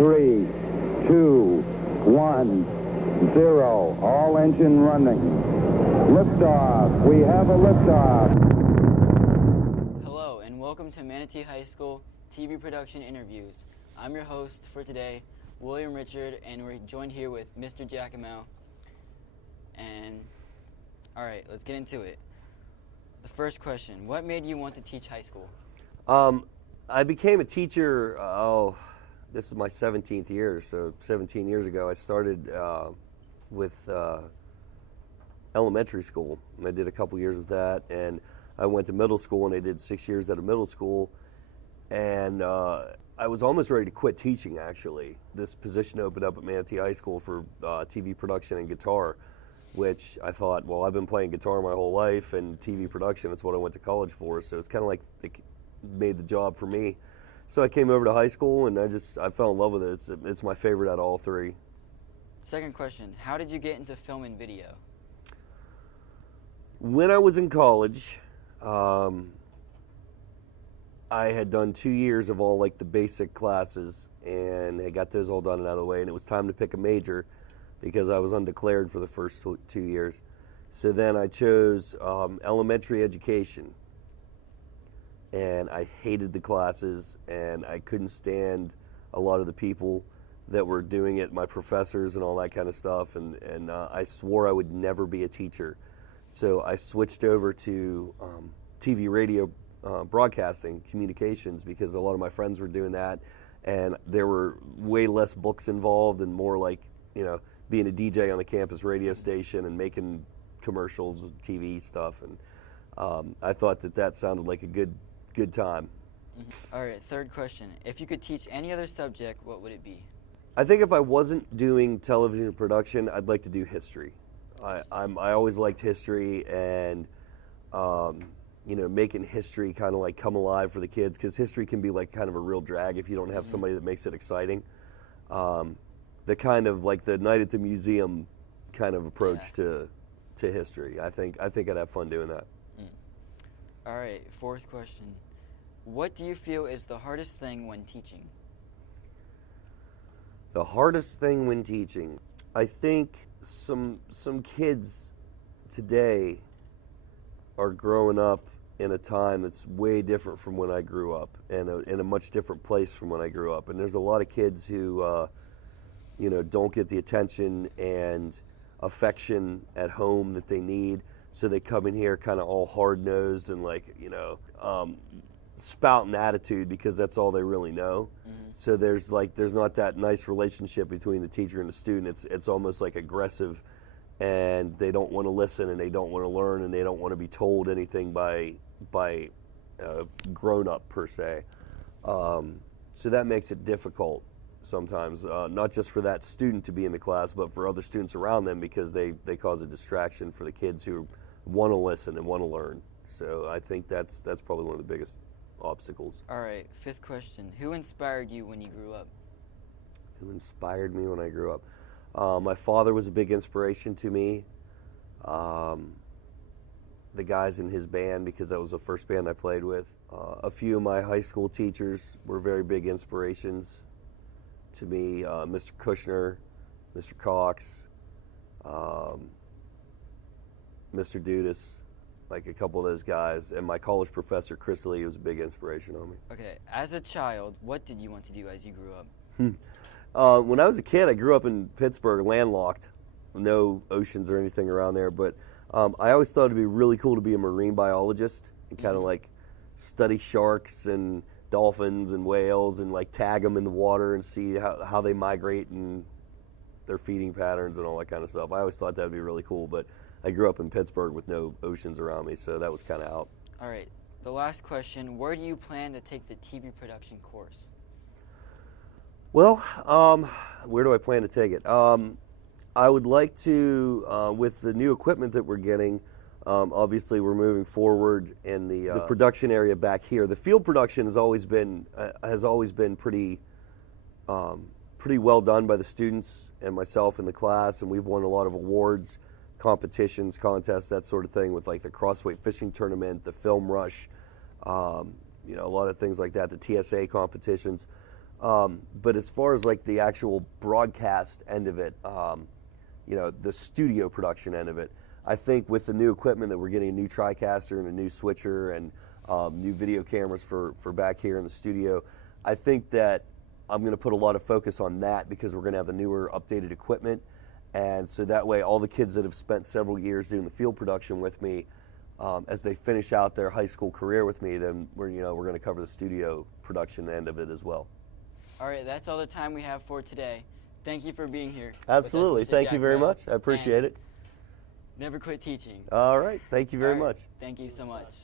3, 2, 1, 0. All engine running. Liftoff. We have a liftoff. Hello, and welcome to Manatee High School TV Production Interviews. I'm your host for today, William Richard, and we're joined here with Mr. Giacomel. And, alright, let's get into it. The first question, what made you want to teach high school? I became a teacher, this is my 17th year, so 17 years ago. I started with elementary school, and I did a couple years with that, and I went to middle school, and I did 6 years at a middle school, and I was almost ready to quit teaching, actually. This position opened up at Manatee High School for TV production and guitar, which I thought, well, I've been playing guitar my whole life, and TV production, it's what I went to college for, so it's kind of like it made the job for me. So I came over to high school, and I fell in love with it. It's my favorite out of all three. Second question, how did you get into film and video? When I was in college, I had done 2 years of all like the basic classes, and I got those all done and out of the way, and it was time to pick a major because I was undeclared for the first 2 years. So then I chose elementary education, and I hated the classes, and I couldn't stand a lot of the people that were doing it, my professors and all that kind of stuff, and I swore I would never be a teacher. So I switched over to TV, radio, broadcasting, communications, because a lot of my friends were doing that, and there were way less books involved and more like, you know, being a DJ on the campus radio station and making commercials with TV stuff, and I thought that sounded like a good time. Mm-hmm. All right, third question. If you could teach any other subject, what would it be? I think if I wasn't doing television production, I'd like to do history. I always liked history, and you know, making history kind of like come alive for the kids, because history can be like kind of a real drag if you don't have somebody that makes it exciting. The kind of like the night at the museum kind of approach to history. I think I'd have fun doing that. All right, fourth question. What do you feel is the hardest thing when teaching? The hardest thing when teaching, I think some kids today are growing up in a time that's way different from when I grew up, and in a much different place from when I grew up. And there's a lot of kids who, you know, don't get the attention and affection at home that they need. So they come in here kind of all hard-nosed and like, you know, spouting attitude because that's all they really know. So there's not that nice relationship between the teacher and the student. It's almost like aggressive, and they don't want to listen, and they don't want to learn, and they don't want to be told anything by grown-up per se. So that makes it difficult sometimes, not just for that student to be in the class, but for other students around them, because they cause a distraction for the kids who want to listen and want to learn. So I think that's probably one of the biggest obstacles. All right, fifth question. Who inspired you when you grew up? Who inspired me when I grew up? My father was a big inspiration to me. The guys in his band, because that was the first band I played with. A few of my high school teachers were very big inspirations to me. Mr. Kushner, Mr. Cox, Mr. Dudas, like a couple of those guys, and my college professor, Chris Lee, was a big inspiration on me. Okay, as a child, what did you want to do as you grew up? When I was a kid, I grew up in Pittsburgh, landlocked, no oceans or anything around there, but I always thought it'd be really cool to be a marine biologist and kind of like study sharks and dolphins and whales and like tag them in the water and see how they migrate and their feeding patterns and all that kind of stuff. I always thought that would be really cool, but I grew up in Pittsburgh with no oceans around me, so that was kind of out. All right, the last question, where do you plan to take the TV production course? Well, where do I plan to take it? I would like to, with the new equipment that we're getting, obviously we're moving forward in the production area back here. The field production has always been pretty well done by the students and myself in the class, and we've won a lot of awards, competitions, contests, that sort of thing, with like the Crossway Fishing Tournament, the Film Rush, you know, a lot of things like that, the TSA competitions. But as far as like the actual broadcast end of it, you know, the studio production end of it, I think with the new equipment that we're getting, a new TriCaster and a new switcher and new video cameras for back here in the studio, I think that I'm going to put a lot of focus on that because we're going to have the newer updated equipment. And so that way all the kids that have spent several years doing the field production with me, as they finish out their high school career with me, then we're going to cover the studio production end of it as well. All right, that's all the time we have for today. Thank you for being here. Absolutely. With us, Mr. Thank you very Giacomel, much. I appreciate and it. Never quit teaching. All right. Thank you very All right, much. Thank you so much.